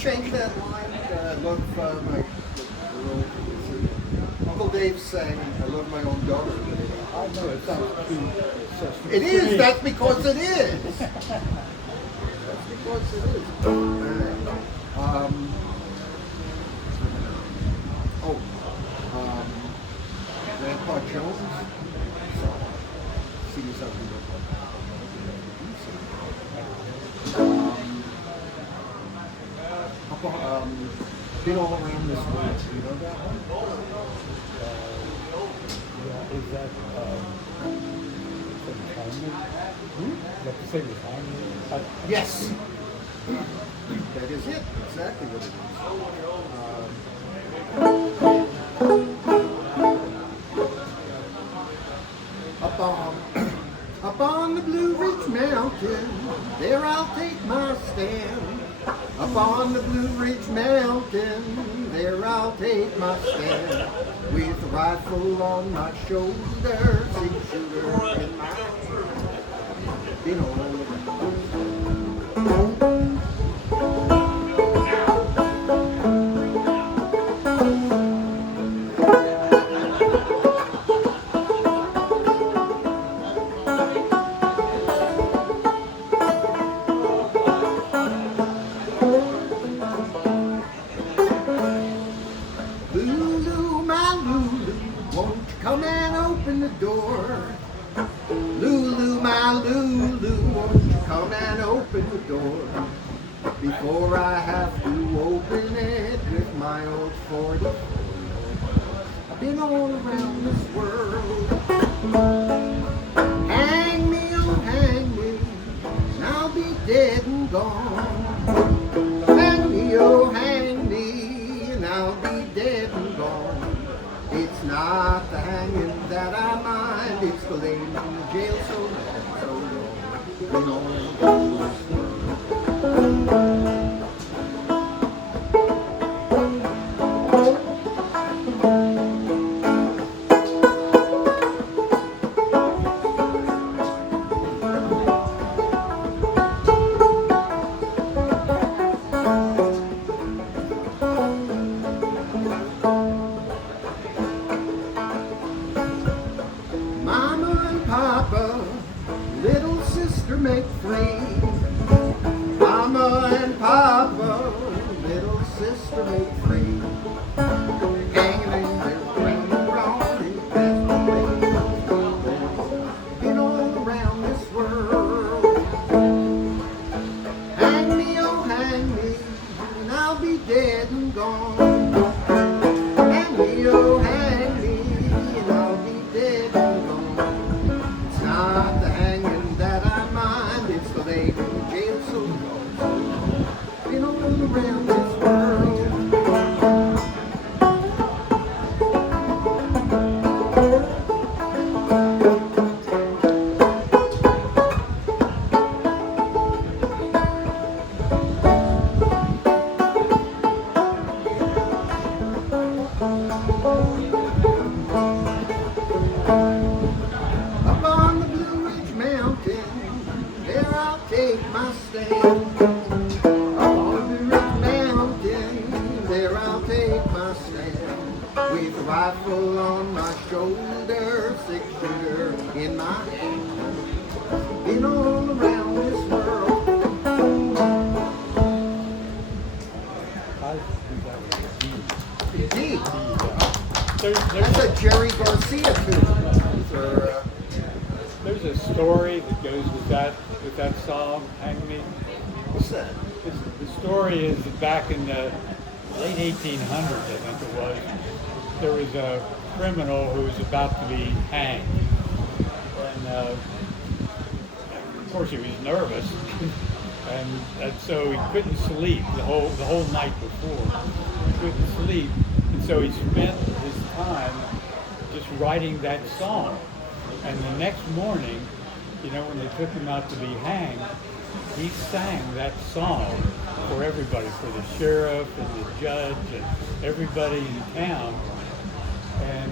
Change that line. I love my Uncle Dave sang, I love my own daughter. I know it sounds too. It is. That's because it is. That's because it is. Grandpa Jones. See you something. Been all around this world. You know that one? Yeah, is that is that the same as Harmony? Yes. That is it. Exactly what it is. Up on the Blue Ridge Mountain, there I'll take my stand. Up on the Blue Ridge Mountain, there I'll take my stand. With a rifle on my shoulder, 6-shooter in my hand. Been all around. Lulu, my Lulu, won't you come and open the door? Lulu, my Lulu, won't you come and open the door? Before I have to open it with my old 44. I've been all around this world. Hang me, oh hang me, and I'll be dead and gone. Hang me, oh hang me, and I'll be dead and gone. It's not the hanging that I mind, it's the laying in the jail so long, so long. Been all around this world. Mama and Papa, little sister make three. Mama and Papa, little sister make three. Hanging in there, running around in the best. Been all around this world. Hang me, oh hang me, and I'll be dead and gone. Hang me, oh hang me, and I'll be dead and gone. It's not the hanging that I mind, it's the laying in jail so long. Been all around this world. Up on the Blue Ridge Mountain, there I'll take my stand. Up on the Blue Ridge Mountain, there I'll take my stand. With a rifle on my shoulder, 6-shooter in my hand. Been all around this world. I think that was a D. Indeed. There's That's a Jerry Garcia tune. there's a story that goes with that song, Hang Me. What's that? The story is that back in the late 1800s, I think it was, there was a criminal who was about to be hanged. And of course he was nervous. and so he couldn't sleep the whole night before. He couldn't sleep, and so he spent his time just writing that song. And the next morning, when they took him out to be hanged, he sang that song for everybody, for the sheriff and the judge and everybody in town. And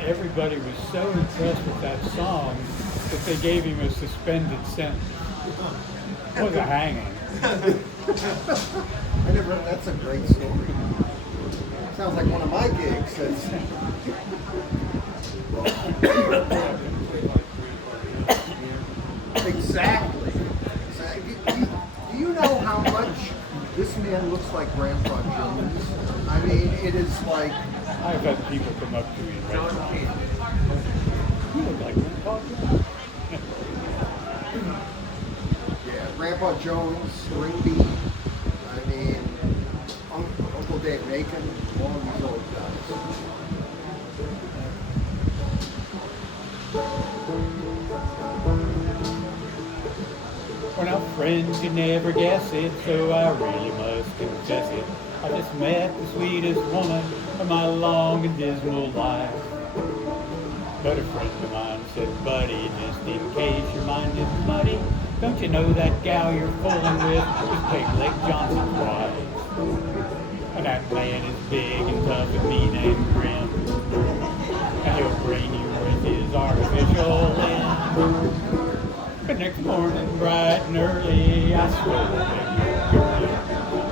everybody was so impressed with that song that they gave him a suspended sentence. It was a hanging. That's a great story. Sounds like one of my gigs. Exactly. Do you know how much this man looks like Grandpa Jones? I mean, it is like... I've had people come up to me and restaurants. You look like Grandpa Jones. Yeah, Grandpa Jones, Ringby, I mean, Uncle Dave Macon, all these old guys. Well, now, friends, you never guess it, so I really must confess it. I just met the sweetest woman of my long and dismal life. But a friend of mine said, buddy, just in case your mind is muddy, don't you know that gal you're fooling with is Peg-Leg Johnson's wife? And that man is big and tough and mean and grim, and he'll brain you with his artificial limb. But next morning, bright and early, I swore that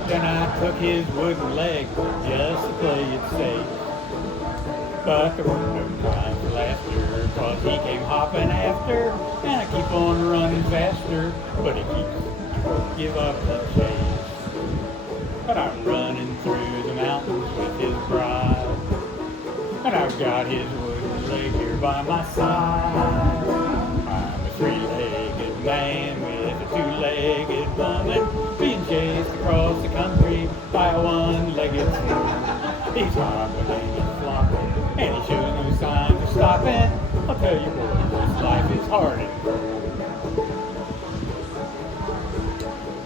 then I took his wooden leg just to play it safe. But there wasn't no time for laughter, 'cause he came hopping after, and I keep on running faster, but he won't give up the chase. But I'm running through the mountains with his bride, and I've got his wooden leg here by my side. I'm a three-legged man with a two-legged woman, being chased across the country by a one-legged fool. He's hopping and he's flopping, and he shows no signs of stopping. I'll tell you boys, this life is hard and cruel.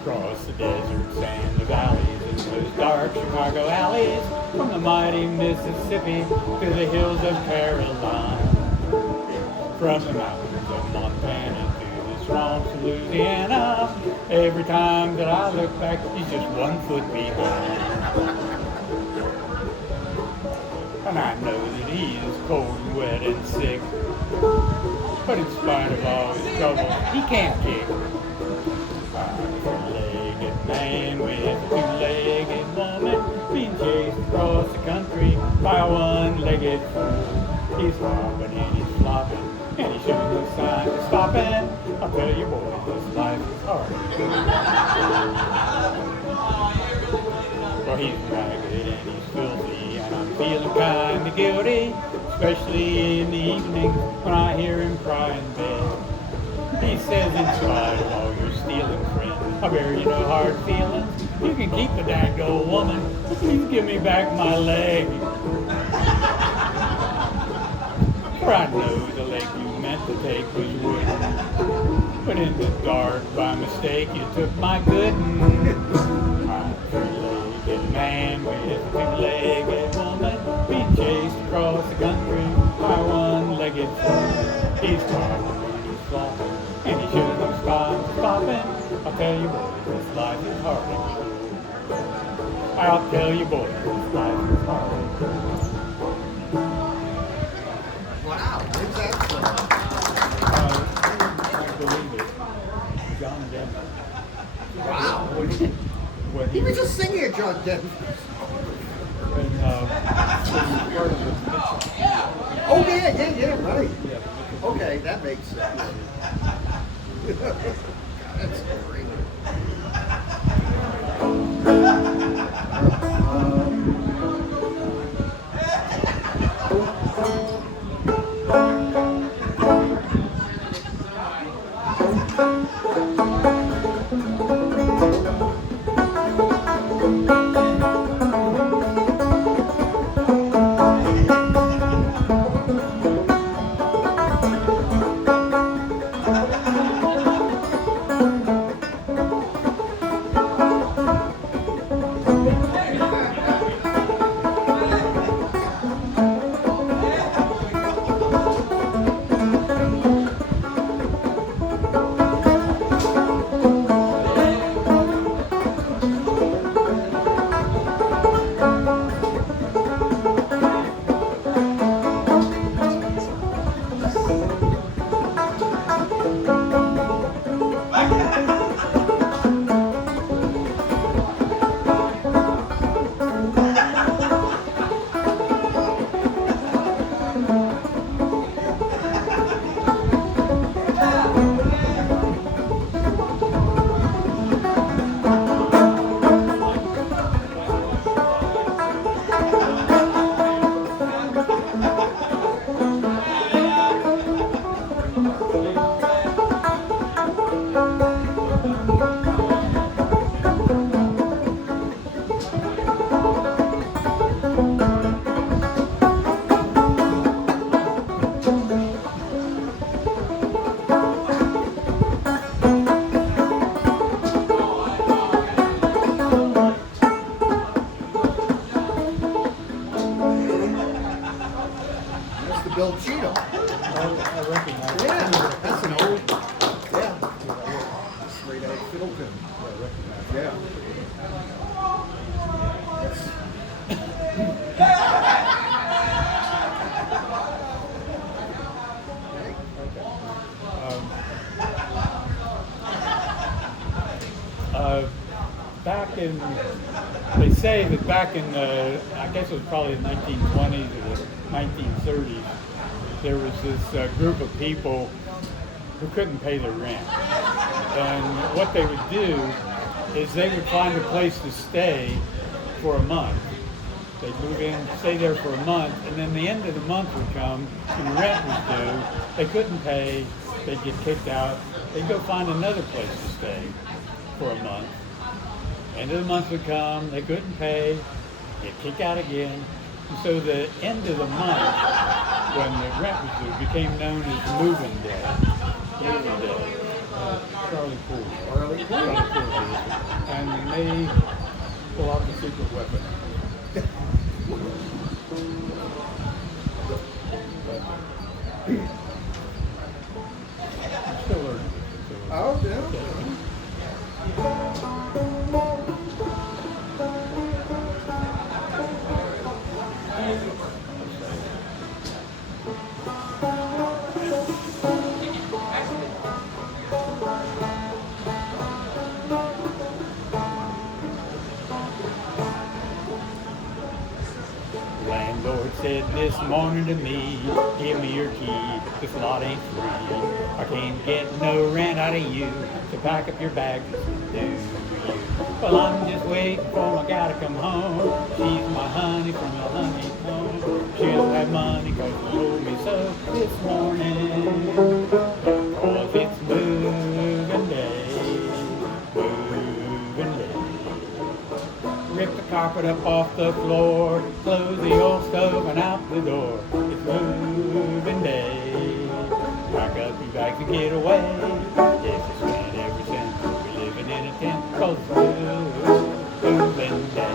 Across the deserts and the valleys and those dark Chicago alleys, from the mighty Mississippi to the hills of Carolina, from the mountains of Montana to the swamps of Louisiana. Every time that I look back, he's just 1 foot behind. And I know that he is cold and wet and sick, but in spite of all his trouble, he can't kick. I'm a three-legged man with a two-legged woman, being chased across the country by a one-legged fool. He's hopping and he's flopping, and he shows no signs of stopping. I'll tell you boys, this life is hard. Well, he's ragged and he's filthy, and I'm feeling kind of guilty, especially in the evening when I hear him cry in bed. He says, in spite of all your stealing, friend, I bear you no hard feelings. You can keep the dang old woman, but please give me back my leg. For I know the leg you meant to take was wooden, but in the dark, by mistake, you took my good one. I'm a three-legged man with a two-legged woman, being chased across the country by one-legged fool. He's talking and he's flopping, and he shows no signs of stopping. I'll tell you boys, this life is hard and cruel. I'll tell you boys, this life is hard and cruel. Wow, where's that from? I believe it. John Denver. Wow. When He was just singing at John Denver. when part of the Mitchell. Oh, yeah, right. Yeah, Okay, that makes sense. That's great. Bill Cheatham. I recognize it. Yeah, that's an old. Yeah. Straight Edge Fiddle tune. I recognize it. Yeah. Back in, they say that back in the, I guess it was probably the 1920s or the 1930s, there was this group of people who couldn't pay their rent. And what they would do is they would find a place to stay for a month. They'd move in, stay there for a month, and then the end of the month would come and the rent was due. They couldn't pay, they'd get kicked out. They'd go find another place to stay for a month. End of the month would come, they couldn't pay, get kicked out again. And so the end of the month, when the rent was due, became known as moving day. Moving day. Charlie Poole. Charlie Poole. And they pull out the secret weapon. I'm still learning. Oh, yeah. Landlord said this morning to me, give me your key, this lot ain't free. I can't get no rent out of you, so pack up your bags and do you. Well, I'm just waiting for my gal to come home. She's my honey from the honeycomb. She'll have money cause she told me so this morning. Cause it's moving day, moving day. Rip the carpet up off the floor, close the old stove and out the door. It's moving day. Pack up your bags and get away. Yes, it's been ever since we're living in a tent. Cause it's moving day.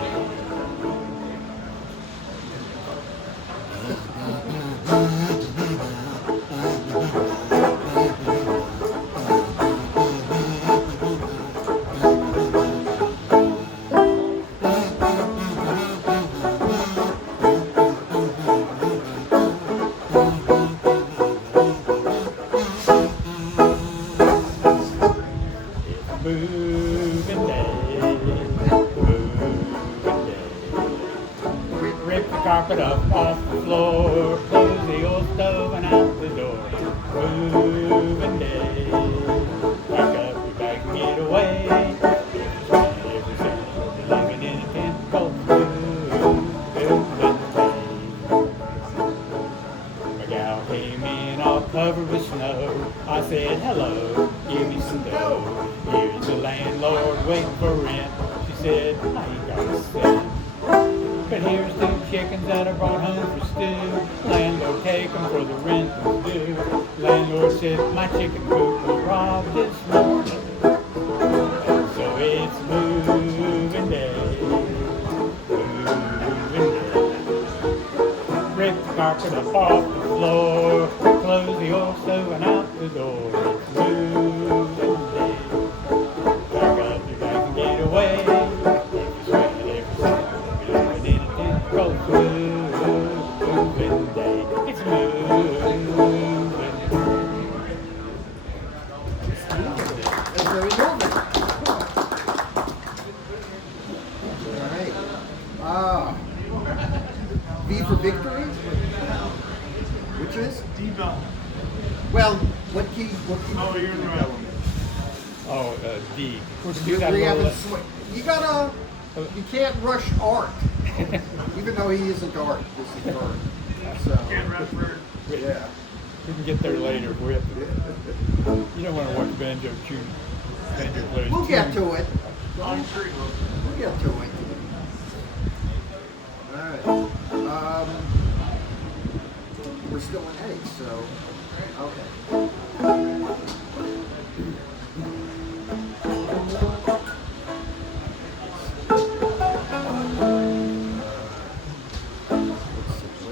Moving day, moving day. Rip the carpet up off the floor, close the old stove and out the door. Moving day, pack up your bags and get away. Every single day, living in a tent called moving day. My gal came in all covered with snow. I said, hello, give me some dough. Here's the landlord waiting for rent. She said, I ain't got a cent. But here's 2 chickens that I brought home for stew. Landlord, take them for the rent that's due. Landlord said, my chicken coop was robbed this morning. And so it's moving day, moving day. Rip the carpet up off the floor, close the old stove and out the door. It's moving day. Pack up your bags and get away. Every sweat, every second, we're living in a tent called moving day. It's moving day. That's very moving. All right. V for victory? Which is? D-bell. Well, what key? Oh, you're in the right one. Oh, D. You gotta, you can't rush art. Even though he isn't art, this is art. So, Can't run for yeah. We can get there later. We have to, you don't want to watch banjo players. We'll get to it. I'm sure he will. We'll get to it. Alright. We're still in A, so, okay. Let's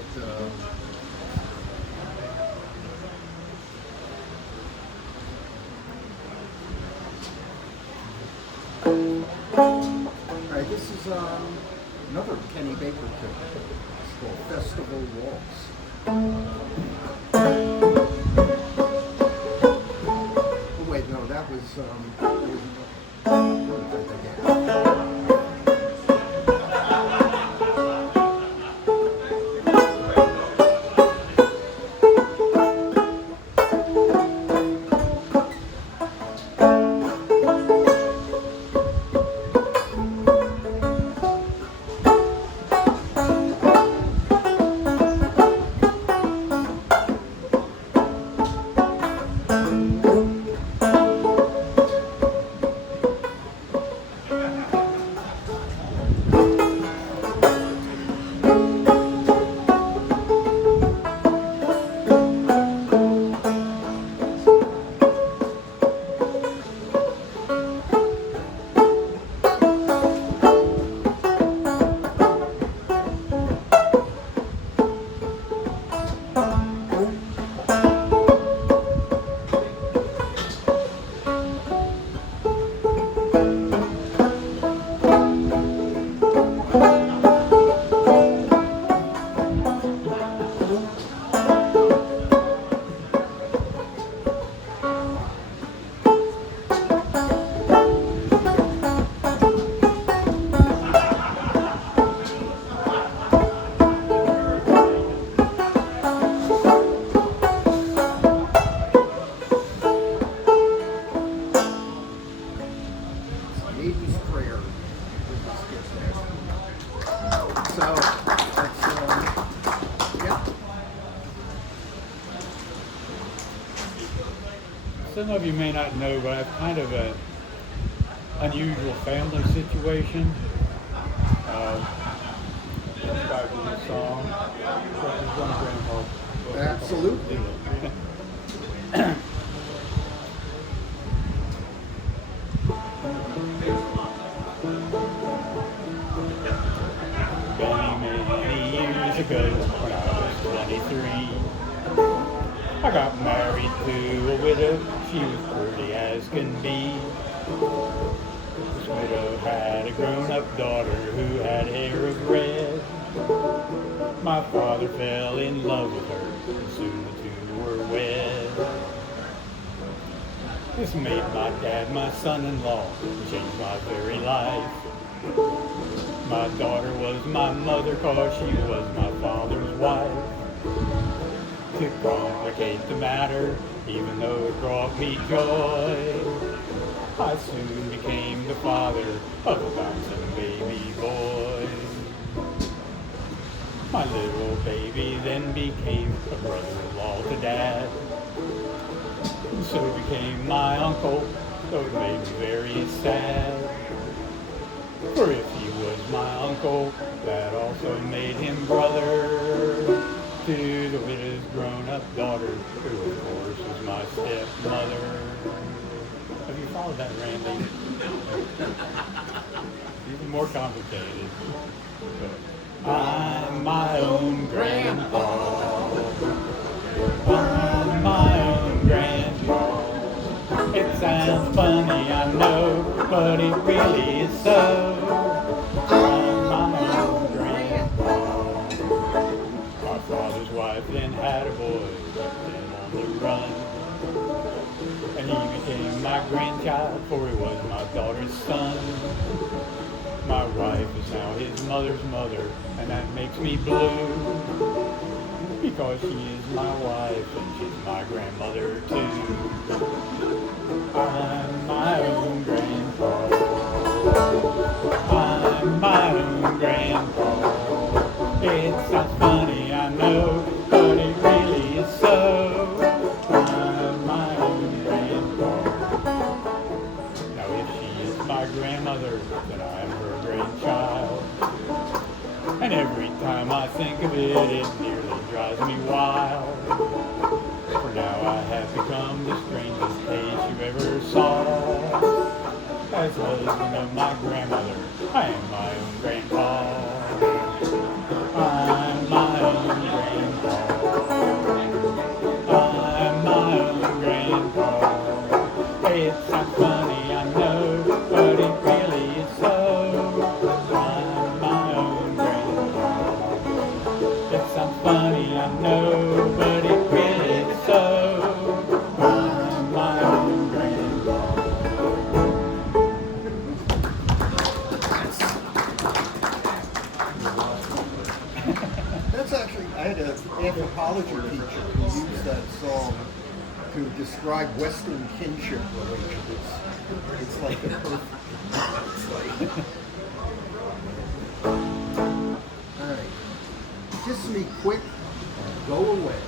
see, is another Kenny Baker tune. It's called Festival Waltz. Oh, wait, no, that was, Baby's Prayer. So, that's, yeah. Some of you may not know, but I have kind of an unusual family situation. Described in the song. Absolutely. Many years ago, when I was 23, I got married to a widow. She was pretty as can be. This widow had a grown-up daughter who had hair of red. My father fell in love with her, and soon the two were wed. This made my dad my son-in-law, and changed my very life. My daughter was my mother, 'cause she was my father's wife. To complicate the matter, even though it brought me joy, I soon became the father of a bouncing baby boy. My little baby then became a brother-in-law to Dad. So became my uncle, though it made me very sad. For if he was my uncle, that also made him brother to the widow's grown-up daughter, who of course was my stepmother. Have you followed that, Randy? Even more complicated. I'm my own grandpa. I'm my own grandpa. It sounds funny, I know, but it really is so. I'm my own grandpa. My father's wife then had a boy, then on the run. And he became my grandchild, for he was my daughter's son. My wife is now his mother's mother, and that makes me blue, because she is my wife and she's my grandmother too. I'm my own grandpa. I'm my own grandpa. It sounds funny, I know, but it really is so. I'm my own grandpa. Now if she is my grandmother, then I am her grandchild. And every time I think of it, it nearly drives me wild. For now I have become the strangest case you ever saw. As husband of my grandmother, I am my own grandpa. I'm my own grandpa. I'm my own grandpa. It sounds funny, I know, but it really is so. I had an anthropology teacher who used that song to describe Western kinship relations. It's like the perfect. It's like, all right, kiss me quick, go away.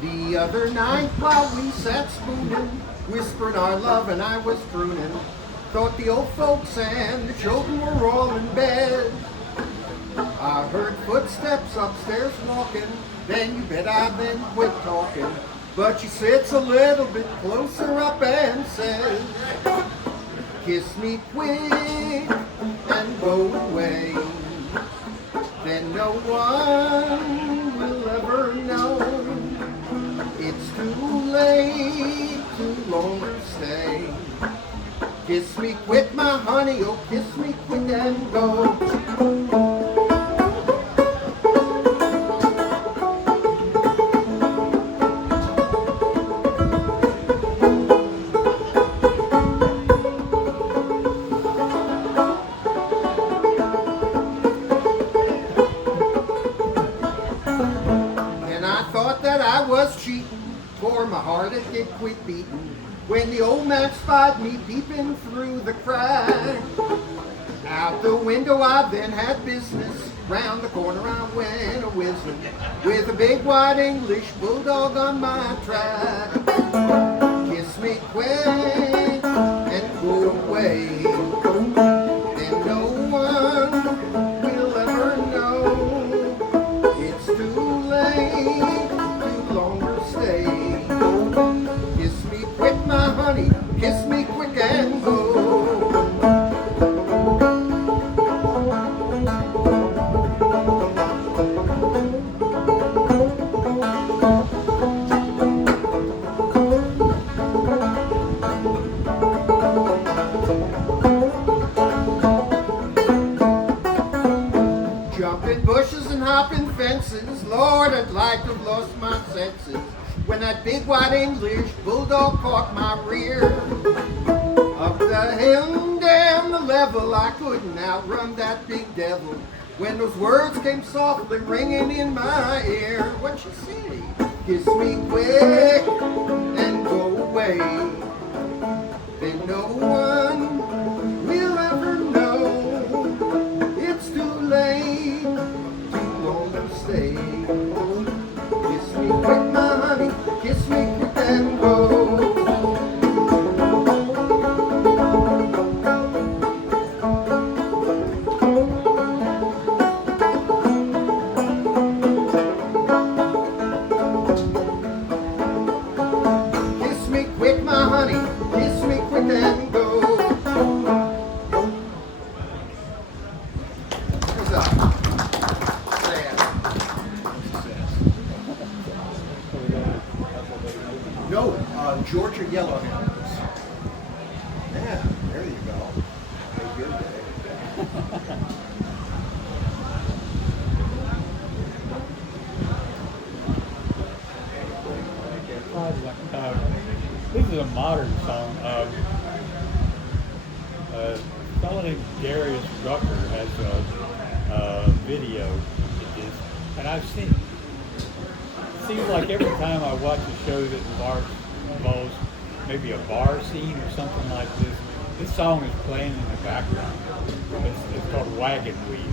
The other night while we sat spooning, whispered our love and I was crooning. Thought the old folks and the children were all in bed. I heard footsteps upstairs walking, then you bet I then quit talking. But she sits a little bit closer up and says, kiss me quick and go away. Then no one will ever know. It's too late to longer stay. Kiss me quick, my honey, oh kiss me quick and go. And I thought that I was cheating, for my heart it did quit beating. When the old man spied me peeping through the crack. Out the window I then had business. Round the corner I went a-whizzing, with a big white English bulldog on my track. Kiss me quick and go away. Then no one will ever know. It's too late to longer stay. Kiss me quick, my honey, kiss me quick and go. Jumping bushes and hopping fences, Lord, I'd like to have lost my senses when that big white English bulldog caught my rear. Up the hill and down the level, I couldn't outrun that big devil when those words came softly ringing in my ear. What you say? Kiss me quick and go away. Then no one will ever know. It's too late to longer stay. Kiss me quick, my honey, kiss me quick and go. Kiss me quick, my honey, kiss me quick and go. What's up? Sad. No, Georgia Yellowhammers. Yeah, there you go. Made your day. This is a modern song. A fellow named Darius Rucker has a video. And I've seen, it seems like every time I watch a show that involves maybe a bar scene or something like this song is playing in the background. It's called Wagon Wheel.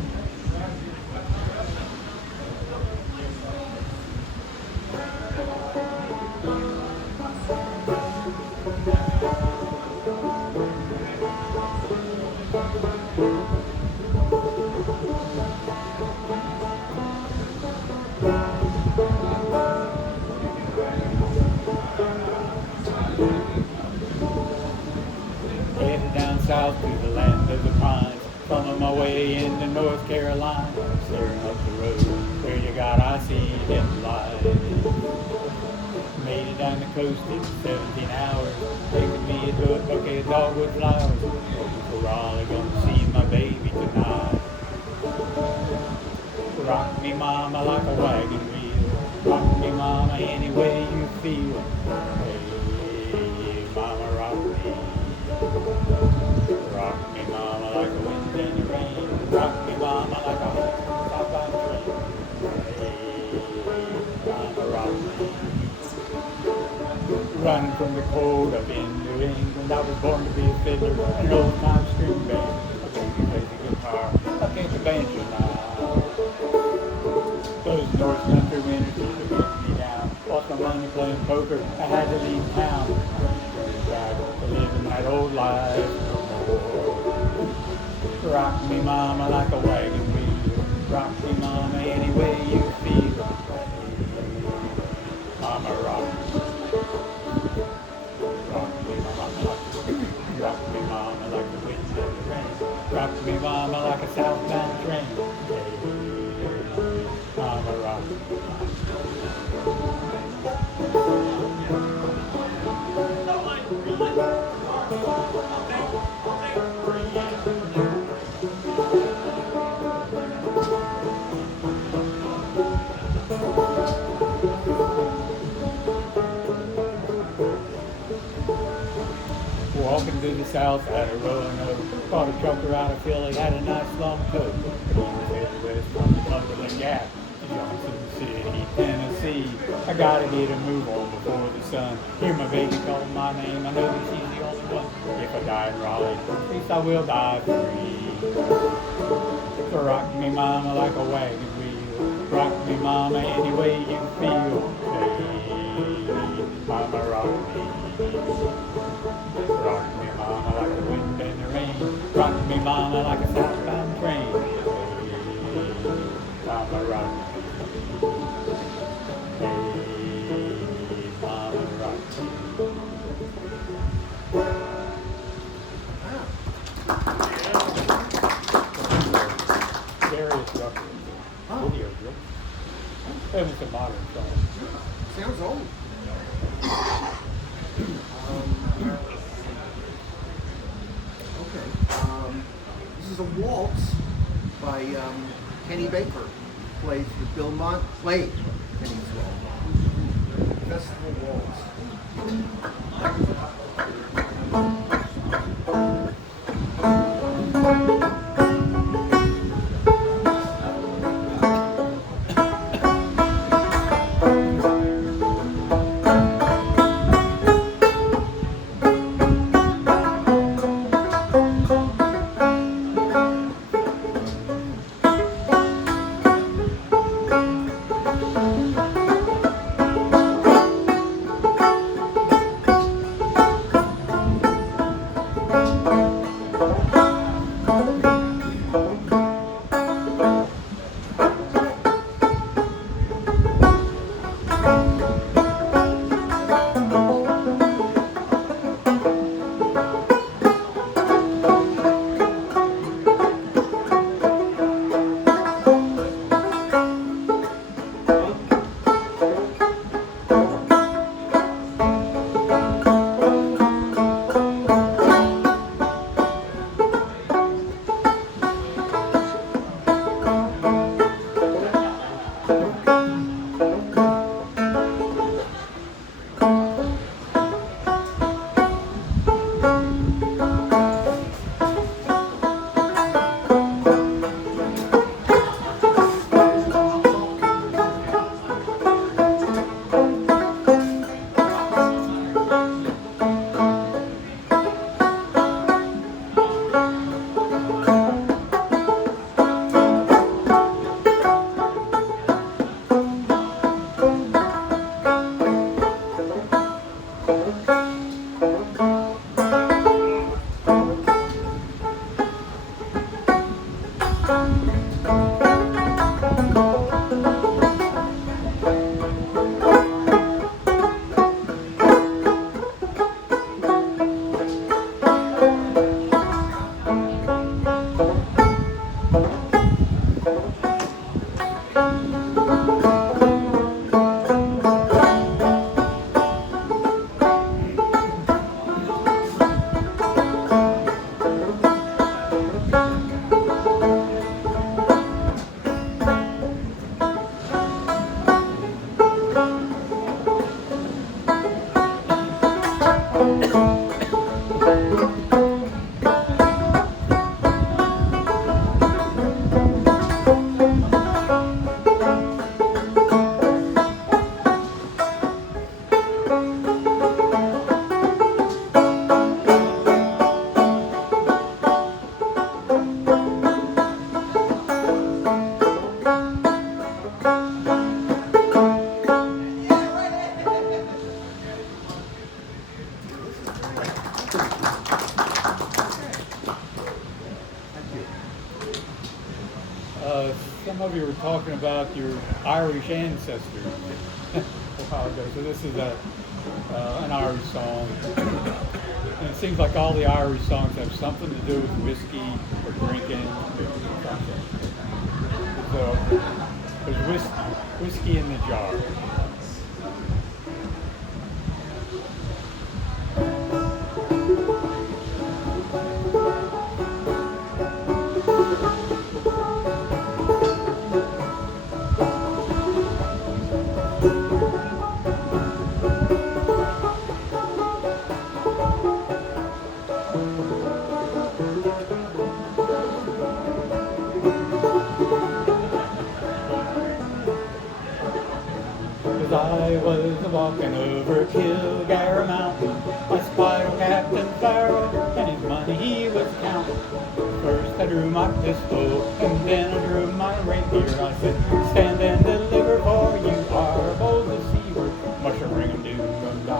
Headed down south to the land of the pines, thumbing my way into North Carolina, staring up the road where you got icy headlights. Made it down the coast in 17 hours, taking me a bouquet of dogwood flowers. We're probably gonna see my baby tonight. Rock me mama like a wagon wheel, rock me mama any way you feel. Hey mama rock me. Rock me mama like a wind in the rain, rock me mama like a hot by train. running from the cold up in New England. I was born to be a fiddler in an old time string band. I can't play the guitar, I can't the banjo now. Those North Country winters used to get me down. Lost my money playing poker, I had to leave town. Back to living that old life no more. Rock me mama like a wagon wheel. Rock me mama any way you feel. Mama rock me. Rock me mama like rock me mama like the wind and the rain. Rock me mama like a southbound train. Mama rock me. Walking through the south at a rolling oak, caught a trucker out of Philly, had a nice long coat. He was headed west from the Cumberland Gap to Johnson City, Tennessee. I gotta get a move on before the sun. Hear my baby call my name, I know that she's the only one. If I die in Raleigh, at least I will die free. So rock me mama like a wagon wheel. Rock me mama any way you feel. Hey, mama rock me. Rock me mama like the wind and the rain. Rock me mama like a southbound train. Mama rock me. Hey, mama rock me. Various records. Videos, right? That was a modern song. Sounds old. Okay. This is a waltz by Kenny Baker. Plays with Bill Mont. Played Kenny's waltz. Festival waltz. Some of you were talking about your Irish ancestors a while ago. So this is an Irish song. And it seems like all the Irish songs have something to do with whiskey or drinking or something. So there's whiskey in the jar. I was walking over Kilgara Mountain. I spied old Captain Farrell, and his money he was counting. First I drew my pistol, and then I drew my rapier. I said, stand and deliver, for you are a bold deceiver. Mush a ring and do rum da.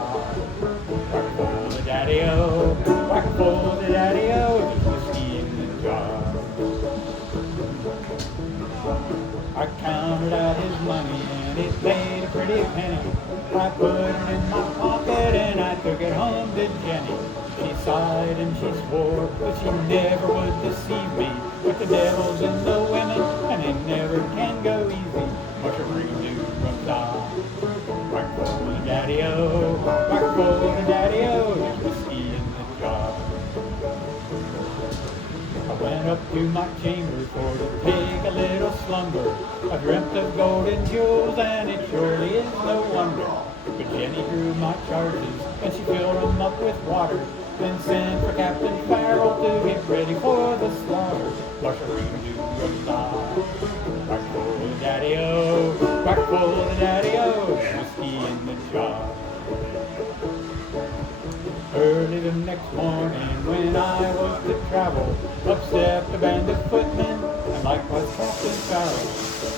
Whack full the daddy-o, whack full the daddy-o, there's whiskey in the jar. I counted out his money, and it made a pretty penny. I put it in my pocket, and I took it home to Jenny. She sighed and she swore that she never would deceive me. But the devil's in the women, and they never can go easy. Much a ring do rum da. Whack full the daddy-o, whack full the daddy-o, there's whiskey in the jar. I went up to my chamber for to take a little slumber. I dreamt of golden jewels, and it surely is no wonder. But Jenny drew my charges, and she filled them up with water, then sent for Captain Farrell to get ready for the slaughter. Wash a ring do rum da. Whack full the daddy-o, whack full the daddy-o, there's whiskey in the jar. Early the next morning when I was to travel, up stepped a band of footmen, and likewise Captain Farrell.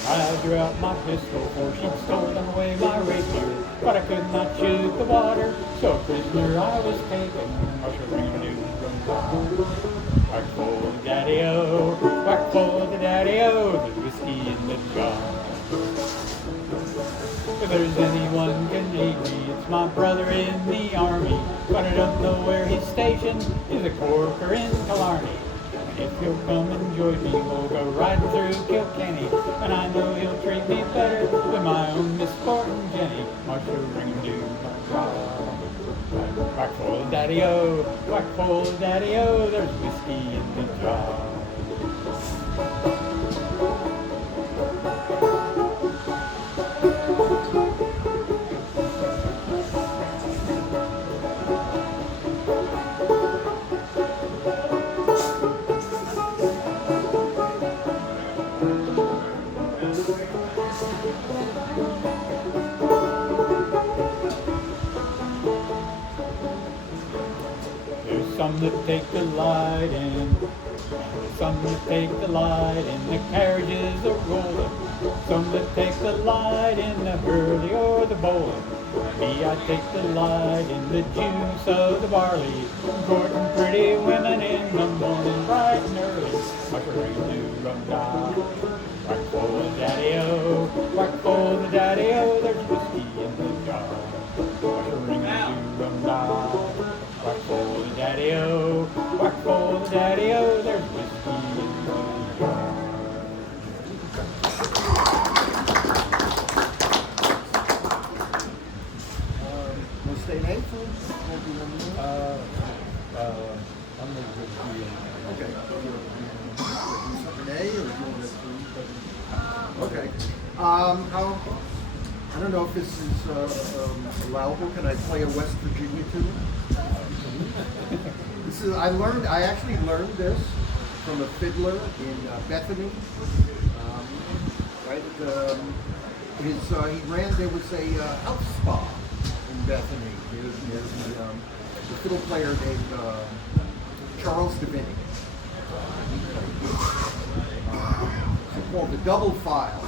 I drew out my pistol, for she'd stolen away my rapier, but I could not shoot the water, so a prisoner I was taken. Mush a ring do rum da. Whack full the daddy-o, whack full the daddy-o, there's whiskey in the jar. If there's anyone can lead me, it's my brother in the army, but I don't know where he's stationed. He's a corker in Killarney. And if he'll come and join me, we'll go riding through Kilkenny, and I know he'll treat me better than my own Miss Thornton Jenny. Mush a ring do whack full the daddy-o, whack full the daddy-o, there's whiskey in the jar. Some that take delight in, some that take delight in the carriages of rolling, some that take delight in the hurley or the bowling. Me, I take delight in the juice of the barley, courting pretty women in the morning bright and early. Mush a ring do rum da. Whack full the daddy-o, whack full the daddy-o, there's whiskey in the jar. Mush a ring do rum da. Whack full the daddy-o, whack full the daddy-o, there's whiskey in the jar. We'll stay late for I'm going to go to okay. Renee, or do you want to? Okay. How? I don't know if this is allowable. Can I play a West Virginia tune? This is. I actually learned this from a fiddler in Bethany. Right. There was a health spa in Bethany. There's the fiddle player named Charles Deviney. It's called the Double File.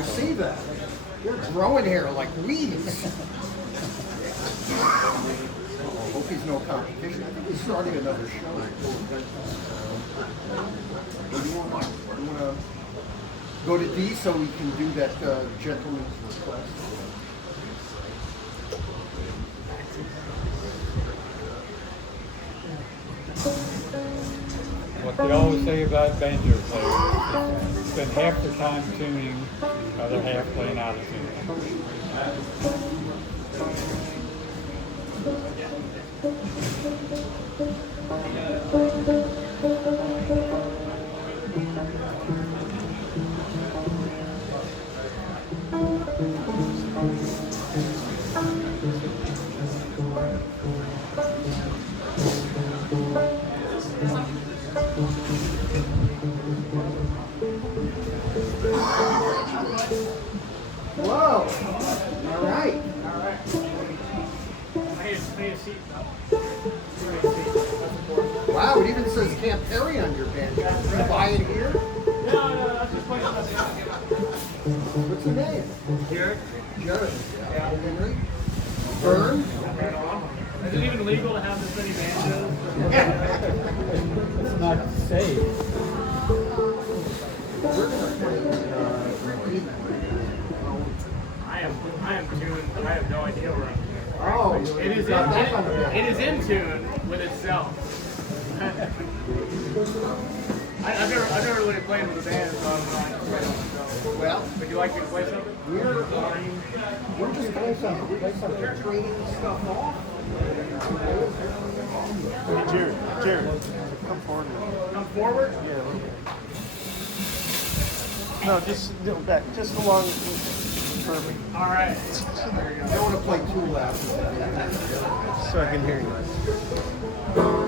I see that. You're growing hair like weeds. Hope he's no competition. I think he's starting another show. You want to go to D so we can do that gentleman's request? What they always say about banjo players is spend half their time tuning, the other half playing out of tune. Whoa! All right. Wow, it even says Camp Perry on your banjo. Did you buy it here? No, that's just playing. What's the name? Jared? Jared. Yeah. Henry? Vern? Is it even legal to have this many banjos? It's not safe. We're gonna play I am tuned, but I have no idea where I'm tuned. Oh, It is got that on the back. it is in tune with itself. I've never really played with a band, so I don't know. Well, Would you like me to play something? we're just playing some trading stuff off. Jared, come forward. Come forward. Yeah, a little bit. No, just back, just along. Perfect. All right. I don't want to play too loud. So I can hear you.